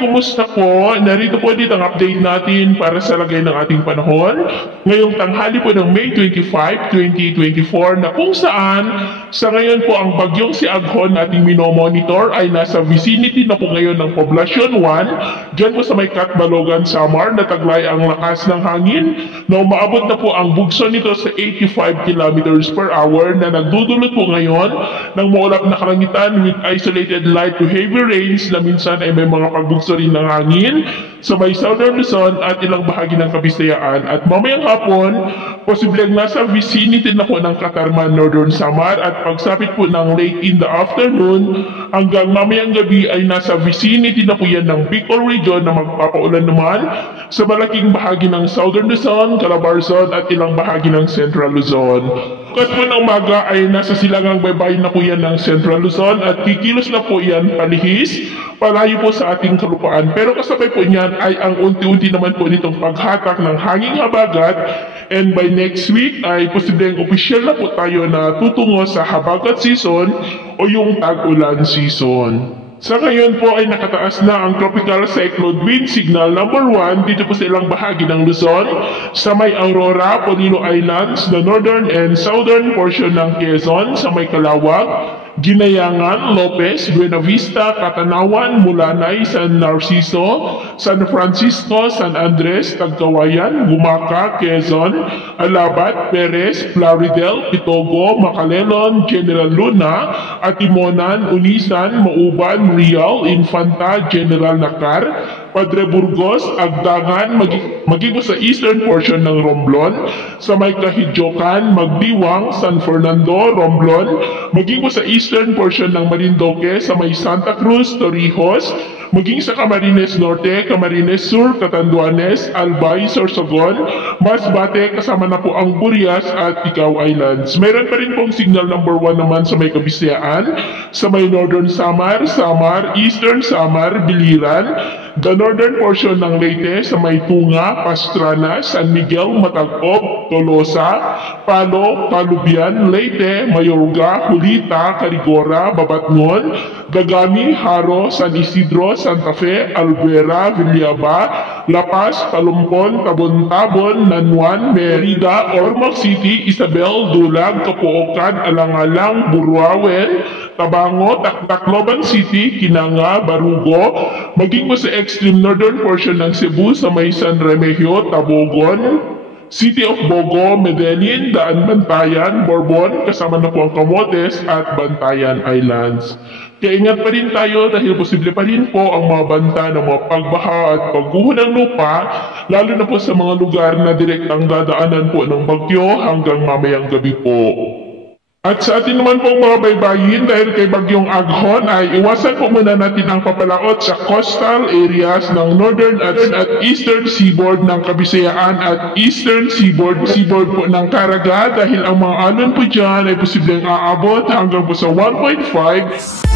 kumusta po? Narito po dito ang update natin para sa lagay ng ating panahon. Ngayong tanghali po ng May 25, 2024 na kung saan sa ngayon po ang bagyong si Aghon na ating minomonitor ay nasa vicinity na po ngayon ng Poblacion 1. Diyan po sa may Catbalogan, Samar na taglay ang lakas ng hangin na umaabot na po ang bugso nito sa 85 kilometers per hour na nagdudulot po ngayon ng maulap na kalangitan with isolated light to heavy rains na minsan ay may mga pagbugso rin ng hangin sa may Southern Luzon at ilang bahagi ng Kabisayaan. At mamayang hapon, posibleng nasa vicinity na po ng Katarman, Northern Samar at pagsapit po ng late in the afternoon hanggang mamayang gabi ay nasa vicinity na po yan ng Bicol region na magpapaulan naman sa malaking bahagi ng Southern Luzon, Calabarzon at ilang bahagi ng Central Luzon. Bukas po ng umaga ay nasa silangang baybayin na po yan ng Central Luzon at kikilos na po yan palihis, palayo po sa ating kalupaan. Pero kasabay po niyan ay ang unti-unti naman po nitong paghatak ng hanging habagat, and by next week ay posibleng opisyal na po tayo na tutungo sa habagat season o yung tag-ulan season. Sa ngayon po ay nakataas na ang Tropical Cyclone Wind Signal number 1 dito po sa ilang bahagi ng Luzon, sa may Aurora, Polillo Islands, the northern and southern portion ng Quezon, sa may Calawag, Ginayangan, Lopez, Buena Vista, Catanawan, Mulanay, San Narciso, San Francisco, San Andres, Tagkawayan, Gumaca, Quezon, Alabat, Perez, Plaridel, Pitogo, Macalelon, General Luna, Atimonan, Unisan, Mauban, Riau, Infanta, General Nakar, Padre Burgos, Agdangan, maging sa eastern portion ng Romblon, sa may Kahidyokan, Magdiwang, San Fernando, Romblon, maging sa eastern portion ng Marindoque, sa may Santa Cruz, Torrijos, maging sa Camarines Norte, Camarines Sur, Catanduanes, Albay, Sorsogon, Masbate, kasama na po ang Burias at Icao Islands. Mayroon pa rin pong signal number 1 naman sa may Kabisayaan, sa may Northern Samar, Samar, Eastern Samar, Biliran, the northern portion ng Leyte, sa may Tunga, Pastrana, San Miguel, Matagop, Tolosa, Palo, Palubian, Leyte, Mayorga, Hulita, Carigora, Babatngon, Gagami, Haro, San Isidro, Santa Fe, Albuera, Villaba, La Paz, Palumpon, Tabon-Tabon, Nanuan, Merida, Ormoc City, Isabel, Dulag, Capoocan, Alang-Alang, Buruawen, Tabango, Tacloban City, Kinanga, Barugo, maging mo sa extreme northern portion ng Cebu sa may San Remigio, Tabogon, City of Bogo, Medellin, Daan Bantayan, Borbon, kasama na po ang Camotes at Bantayan Islands. Kaya ingat pa rin tayo dahil posible pa rin po ang mga banta ng mga pagbaha at pagguho ng lupa, lalo na po sa mga lugar na direktang dadaanan po ng bagyo hanggang mamayang gabi po. At sa atin naman pong mga baybayin, dahil kay Bagyong Aghon ay iwasan po muna natin ang papalaot sa coastal areas ng northern at eastern seaboard ng Kabisayaan at eastern seaboard po ng Caraga dahil ang mga alon po dyan ay posibleng aabot hanggang po sa 1.5